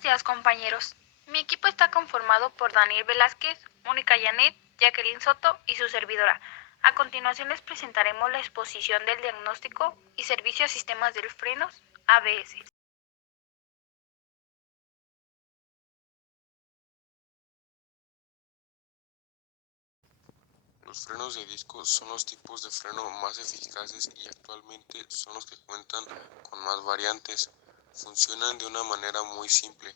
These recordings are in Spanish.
Buenos días, compañeros. Mi equipo está conformado por Daniel Velázquez, Mónica Janet, Jacqueline Soto y su servidora. A continuación les presentaremos la exposición del diagnóstico y servicio a sistemas de frenos ABS. Los frenos de disco son los tipos de freno más eficaces y actualmente son los que cuentan con más variantes. Funcionan de una manera muy simple.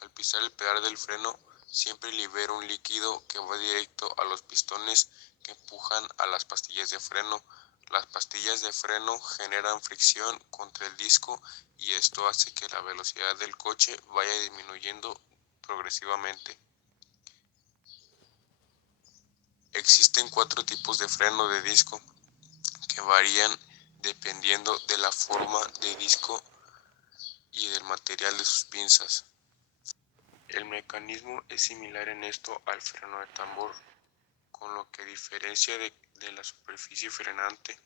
Al pisar el pedal del freno, siempre libera un líquido que va directo a los pistones que empujan a las pastillas de freno. Las pastillas de freno generan fricción contra el disco y esto hace que la velocidad del coche vaya disminuyendo progresivamente. Existen 4 tipos de freno de disco que varían dependiendo de la forma de disco y del material de sus pinzas. El mecanismo es similar en esto al freno de tambor, con lo que diferencia de la superficie frenante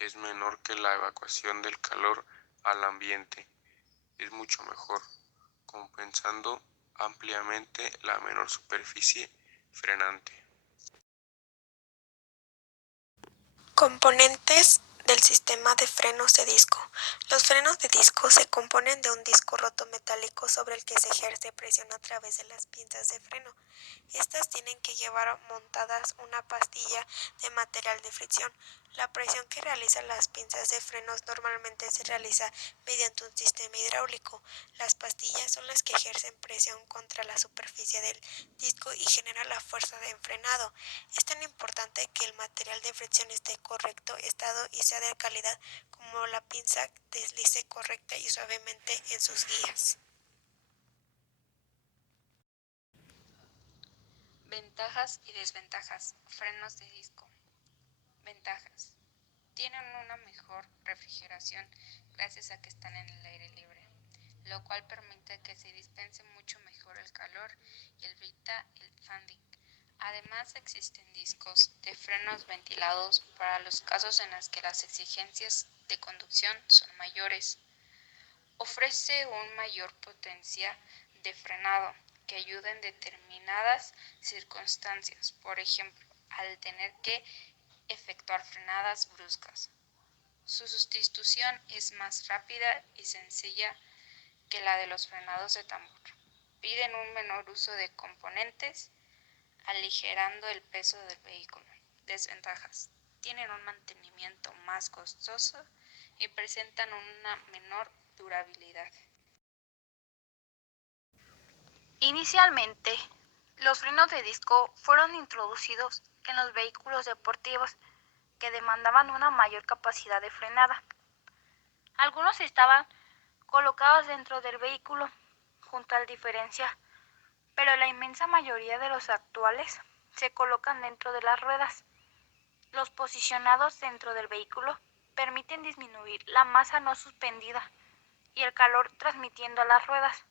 es menor que la evacuación del calor al ambiente, es mucho mejor, compensando ampliamente la menor superficie frenante. Componentes del sistema de frenos de disco. Los frenos de disco se componen de un disco roto metálico sobre el que se ejerce presión a través de las pinzas de freno. Estas tienen que llevar montadas una pastilla de material de fricción. La presión que realizan las pinzas de frenos normalmente se realiza mediante un sistema hidráulico. Las pastillas son las que ejercen presión contra la superficie del disco y generan la fuerza de frenado. Es tan importante que el material de fricción esté en correcto estado y sea de calidad como la pinza deslice correcta y suavemente en sus guías. Ventajas y desventajas. Frenos de disco. Ventajas. Tienen una mejor refrigeración gracias a que están en el aire libre, lo cual permite que se dispense mucho mejor el calor y evita el fanning. Además, existen discos de frenos ventilados para los casos en los que las exigencias de conducción son mayores. Ofrece una mayor potencia de frenado que ayuda en determinadas circunstancias, por ejemplo, al tener que efectuar frenadas bruscas. Su sustitución es más rápida y sencilla que la de los frenados de tambor. Piden un menor uso de componentes, aligerando el peso del vehículo. Desventajas. Tienen un mantenimiento más costoso y presentan una menor durabilidad. Inicialmente, los frenos de disco fueron introducidos en los vehículos deportivos que demandaban una mayor capacidad de frenada. Algunos estaban colocados dentro del vehículo, junto al diferencial, pero la inmensa mayoría de los actuales se colocan dentro de las ruedas. Los posicionados dentro del vehículo permiten disminuir la masa no suspendida y el calor transmitiendo a las ruedas,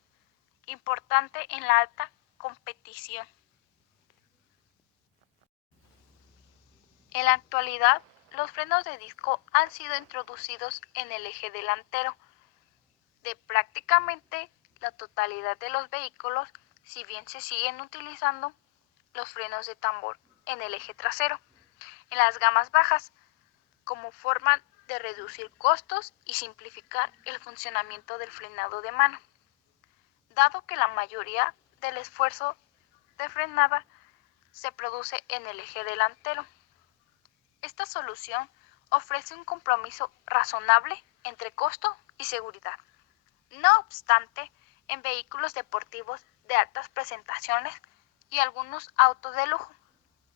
importante en la alta competición. En la actualidad, los frenos de disco han sido introducidos en el eje delantero de prácticamente la totalidad de los vehículos, si bien se siguen utilizando los frenos de tambor en el eje trasero, en las gamas bajas, como forma de reducir costos y simplificar el funcionamiento del frenado de mano, dado que la mayoría del esfuerzo de frenada se produce en el eje delantero. Esta solución ofrece un compromiso razonable entre costo y seguridad. No obstante, en vehículos deportivos de altas prestaciones y algunos autos de lujo,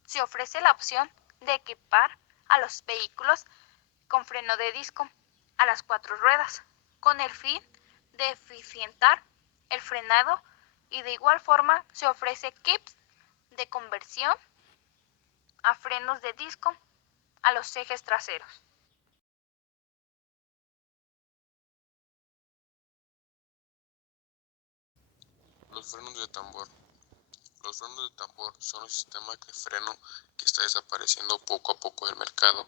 se ofrece la opción de equipar a los vehículos con freno de disco a las 4 ruedas, con el fin de eficientar el frenado, y de igual forma se ofrece kits de conversión a frenos de disco a los ejes traseros. Los frenos de tambor. Los frenos de tambor son un sistema de freno que está desapareciendo poco a poco del mercado.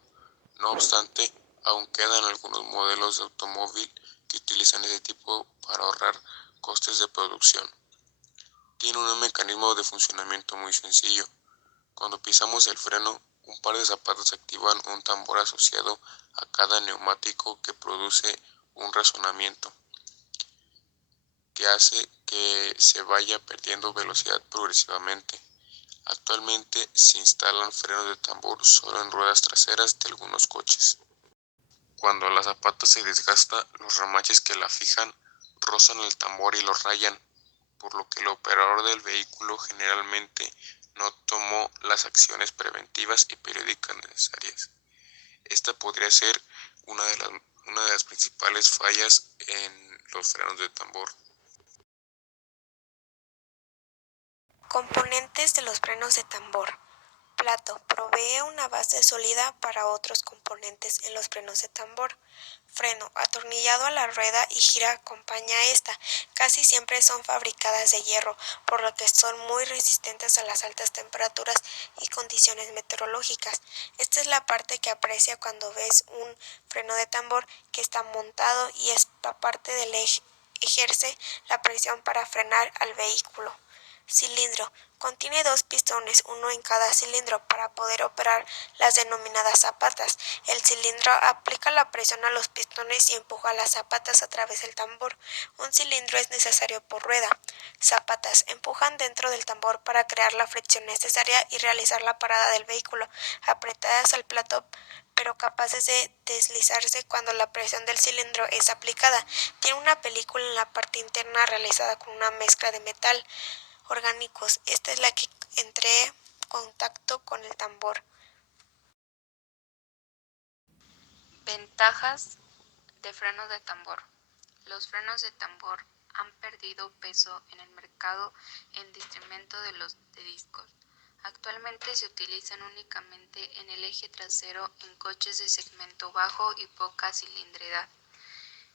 No obstante, aún quedan algunos modelos de automóvil que utilizan ese tipo para ahorrar costes de producción. Tiene un mecanismo de funcionamiento muy sencillo. Cuando pisamos el freno, un par de zapatos activan un tambor asociado a cada neumático que produce un resonamiento que hace que se vaya perdiendo velocidad progresivamente. Actualmente se instalan frenos de tambor solo en ruedas traseras de algunos coches. Cuando la zapata se desgasta, los remaches que la fijan rozan el tambor y lo rayan, por lo que el operador del vehículo generalmente no tomó las acciones preventivas y periódicas necesarias. Esta podría ser una de las principales fallas en los frenos de tambor. Componentes de los frenos de tambor. Plato. Provee una base sólida para otros componentes en los frenos de tambor. Freno. Atornillado a la rueda y gira acompaña a esta. Casi siempre son fabricadas de hierro, por lo que son muy resistentes a las altas temperaturas y condiciones meteorológicas. Esta es la parte que aprecia cuando ves un freno de tambor que está montado y esta parte del eje ejerce la presión para frenar al vehículo. Cilindro. Contiene 2 pistones, uno en cada cilindro, para poder operar las denominadas zapatas. El cilindro aplica la presión a los pistones y empuja las zapatas a través del tambor. Un cilindro es necesario por rueda. Zapatas. Empujan dentro del tambor para crear la fricción necesaria y realizar la parada del vehículo, apretadas al plato pero capaces de deslizarse cuando la presión del cilindro es aplicada. Tiene una película en la parte interna realizada con una mezcla de metal orgánicos. Esta es la que entré en contacto con el tambor. Ventajas de frenos de tambor. Los frenos de tambor han perdido peso en el mercado en detrimento de los de discos. Actualmente se utilizan únicamente en el eje trasero en coches de segmento bajo y poca cilindrada.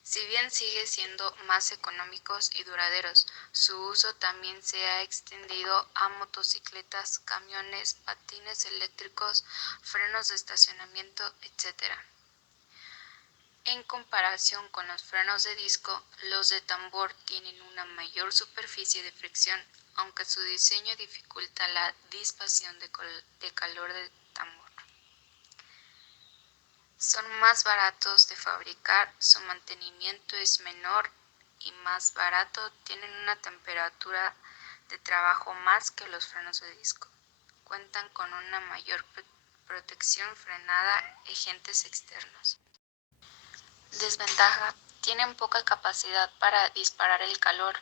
Si bien sigue siendo más económicos y duraderos, su uso también se ha extendido a motocicletas, camiones, patines eléctricos, frenos de estacionamiento, etc. En comparación con los frenos de disco, los de tambor tienen una mayor superficie de fricción, aunque su diseño dificulta la disipación de calor del tambor. Son más baratos de fabricar, su mantenimiento es menor y más barato, tienen una temperatura de trabajo más que los frenos de disco. Cuentan con una mayor protección frenada y agentes externos. Desventaja: tienen poca capacidad para disipar el calor.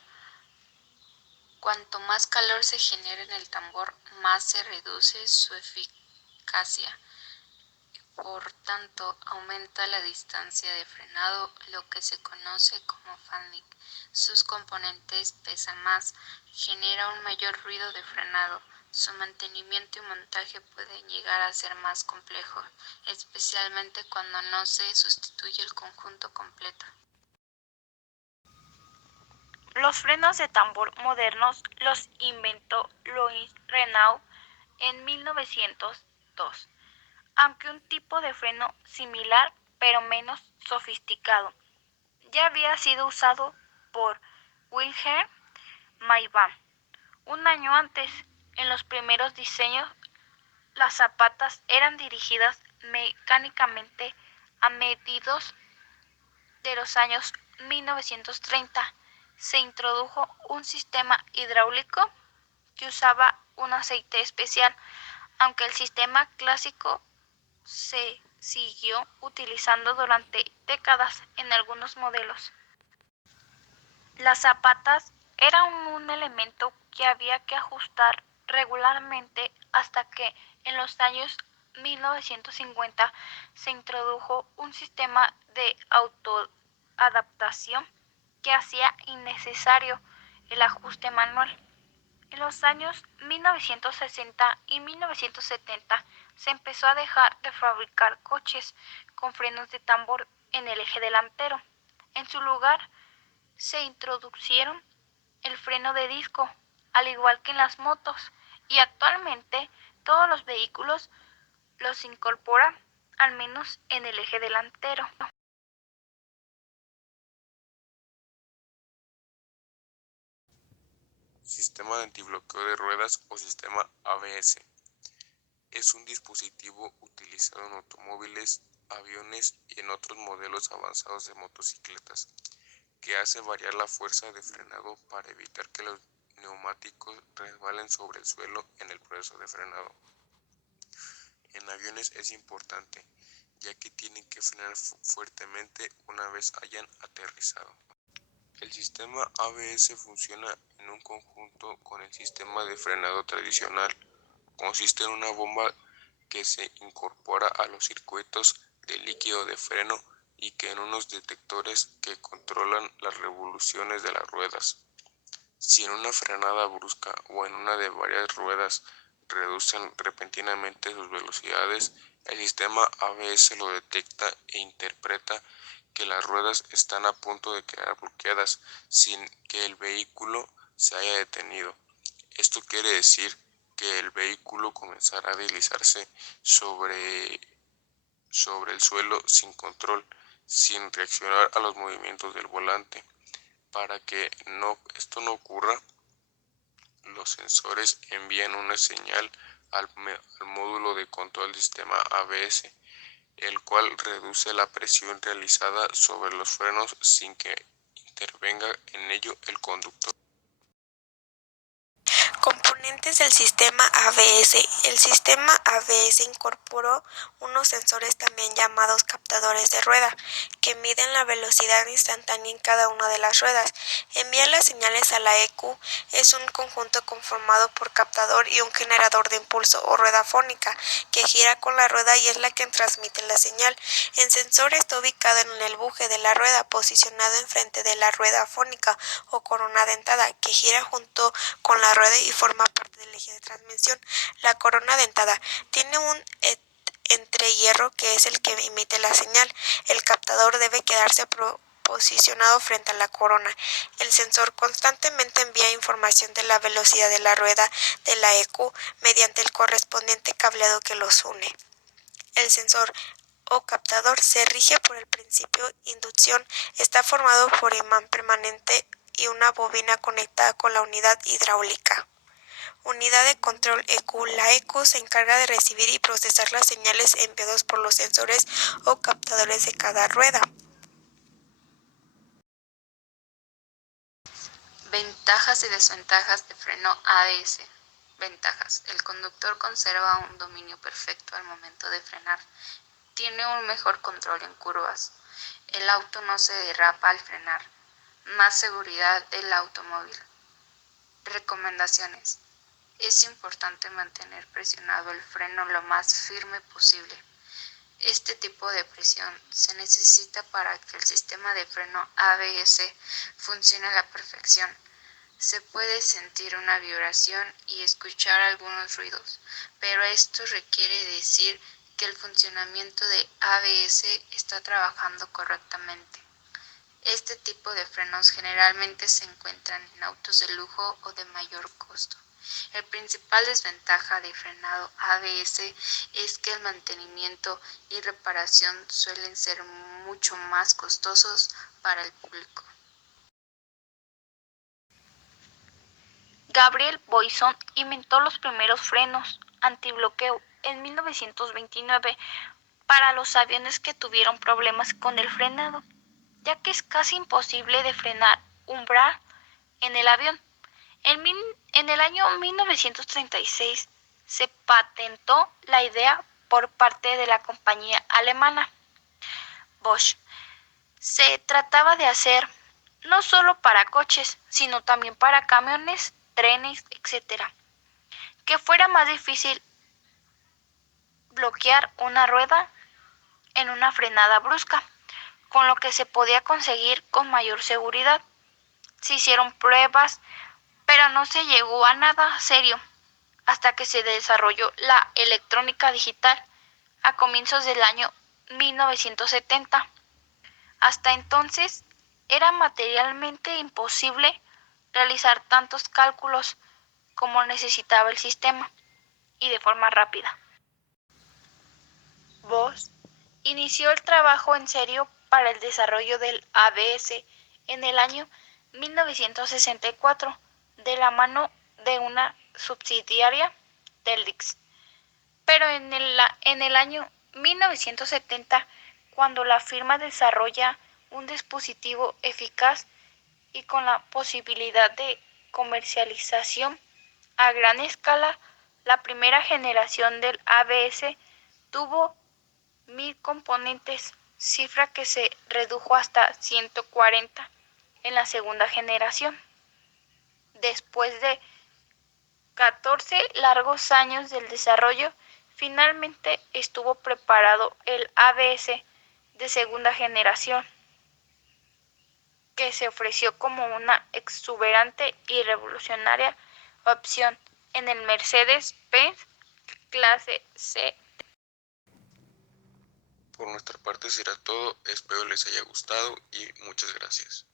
Cuanto más calor se genera en el tambor, más se reduce su eficacia. Por tanto, aumenta la distancia de frenado, lo que se conoce como fatiga. Sus componentes pesan más, genera un mayor ruido de frenado. Su mantenimiento y montaje pueden llegar a ser más complejos, especialmente cuando no se sustituye el conjunto completo. Los frenos de tambor modernos los inventó Louis Renault en 1902, aunque un tipo de freno similar pero menos sofisticado ya había sido usado por Wilhelm Maybach un año antes. En los primeros diseños, las zapatas eran dirigidas mecánicamente a mediados de los años 1930. Se introdujo un sistema hidráulico que usaba un aceite especial, aunque el sistema clásico se siguió utilizando durante décadas en algunos modelos. Las zapatas eran un elemento que había que ajustar regularmente hasta que en los años 1950 se introdujo un sistema de autoadaptación que hacía innecesario el ajuste manual. En los años 1960 y 1970 se empezó a dejar de fabricar coches con frenos de tambor en el eje delantero. En su lugar se introdujeron el freno de disco, al igual que en las motos, y actualmente todos los vehículos los incorporan al menos en el eje delantero. sistema de antibloqueo de ruedas o sistema ABS es un dispositivo utilizado en automóviles, aviones y en otros modelos avanzados de motocicletas, que hace variar la fuerza de frenado para evitar que los neumáticos resbalen sobre el suelo en el proceso de frenado. En aviones es importante, ya que tienen que frenar fuertemente una vez hayan aterrizado. El sistema ABS funciona en un conjunto con el sistema de frenado tradicional. Consiste en una bomba que se incorpora a los circuitos de líquido de freno y que en unos detectores que controlan las revoluciones de las ruedas. Si en una frenada brusca o en una de varias ruedas reducen repentinamente sus velocidades, el sistema ABS lo detecta e interpreta que las ruedas están a punto de quedar bloqueadas sin que el vehículo se haya detenido. Esto quiere decir que el vehículo comenzará a deslizarse sobre el suelo sin control, sin reaccionar a los movimientos del volante. Para que esto no ocurra, los sensores envían una señal al módulo de control del sistema ABS, el cual reduce la presión realizada sobre los frenos sin que intervenga en ello el conductor. Componentes del sistema ABS. El sistema ABS incorporó unos sensores también llamados captadores de rueda, que miden la velocidad instantánea en cada una de las ruedas. Envían las señales a la ECU. Es un conjunto conformado por captador y un generador de impulso o rueda fónica, que gira con la rueda y es la que transmite la señal. El sensor está ubicado en el buje de la rueda, posicionado enfrente de la rueda fónica o corona dentada, que gira junto con la rueda y forma parte del eje de transmisión. La corona dentada tiene un entrehierro que es el que emite la señal. El captador debe quedarse posicionado frente a la corona. El sensor constantemente envía información de la velocidad de la rueda de la ECU mediante el correspondiente cableado que los une. El sensor o captador se rige por el principio inducción. Está formado por imán permanente y una bobina conectada con la unidad hidráulica. Unidad de control ECU. La ECU se encarga de recibir y procesar las señales enviadas por los sensores o captadores de cada rueda. Ventajas y desventajas de freno ABS. Ventajas. El conductor conserva un dominio perfecto al momento de frenar. Tiene un mejor control en curvas. El auto no se derrapa al frenar. Más seguridad del automóvil. Recomendaciones. Es importante mantener presionado el freno lo más firme posible. Este tipo de presión se necesita para que el sistema de freno ABS funcione a la perfección. Se puede sentir una vibración y escuchar algunos ruidos, pero esto requiere decir que el funcionamiento de ABS está trabajando correctamente. Este tipo de frenos generalmente se encuentran en autos de lujo o de mayor costo. El principal desventaja de frenado ABS es que el mantenimiento y reparación suelen ser mucho más costosos para el público. Gabriel Boisson inventó los primeros frenos antibloqueo en 1929 para los aviones que tuvieron problemas con el frenado, ya que es casi imposible de frenar un bra en el avión. En el año 1936 se patentó la idea por parte de la compañía alemana Bosch. Se trataba de hacer no solo para coches, sino también para camiones, trenes, etc., que fuera más difícil bloquear una rueda en una frenada brusca, con lo que se podía conseguir con mayor seguridad. Se hicieron pruebas, pero no se llegó a nada serio hasta que se desarrolló la electrónica digital a comienzos del año 1970. Hasta entonces era materialmente imposible realizar tantos cálculos como necesitaba el sistema y de forma rápida. Bosch inició el trabajo en serio para el desarrollo del ABS en el año 1964 de la mano de una subsidiaria del Dix. Pero en el año 1970, cuando la firma desarrolla un dispositivo eficaz y con la posibilidad de comercialización a gran escala, la primera generación del ABS tuvo 1000 componentes, cifra que se redujo hasta 140 en la segunda generación. Después de 14 largos años del desarrollo, finalmente estuvo preparado el ABS de segunda generación, que se ofreció como una exuberante y revolucionaria opción en el Mercedes-Benz Clase C. Por nuestra parte será todo, espero les haya gustado y muchas gracias.